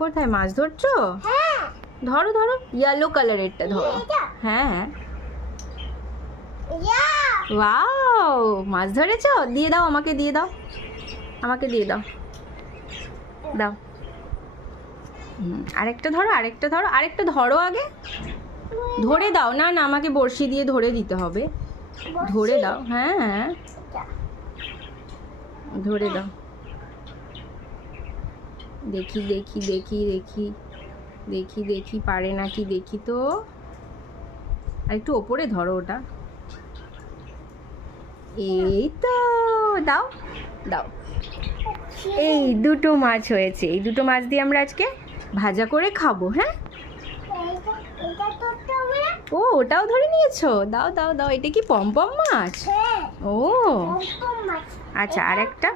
কোথায় মাছ ধরছো? ধরো ধরো, ইয়েলো কালারেরটা ধরো। হ্যাঁ, ওয়াও, মাছ ধরেছো? দিয়ে দাও, আমাকে দিয়ে দাও, আমাকে দিয়ে দাও, দাও। আরেকটা ধরো, আরেকটা ধরো, আরেকটা ধরো আগে, ধরে দাও। না না, আমাকে বড়শি দিয়ে ধরে দিতে হবে। ধরে দাও, হ্যাঁ হ্যাঁ, ধরে দাও। দেখি দেখি দেখি দেখি দেখি দেখি পারে নাকি দেখি তো। আর একটু ওপরে ধরো ওটা। এই তো, দাও দাও। এই দুটো মাছ হয়েছে, এই দুটো মাছ দিয়ে আমরা আজকে ভাজা করে খাবো। হ্যাঁ, ও ওটাও ধরে নিয়েছো, দাও দাও দাও। এটা কি পমপম মাছ? ও আচ্ছা, আর একটা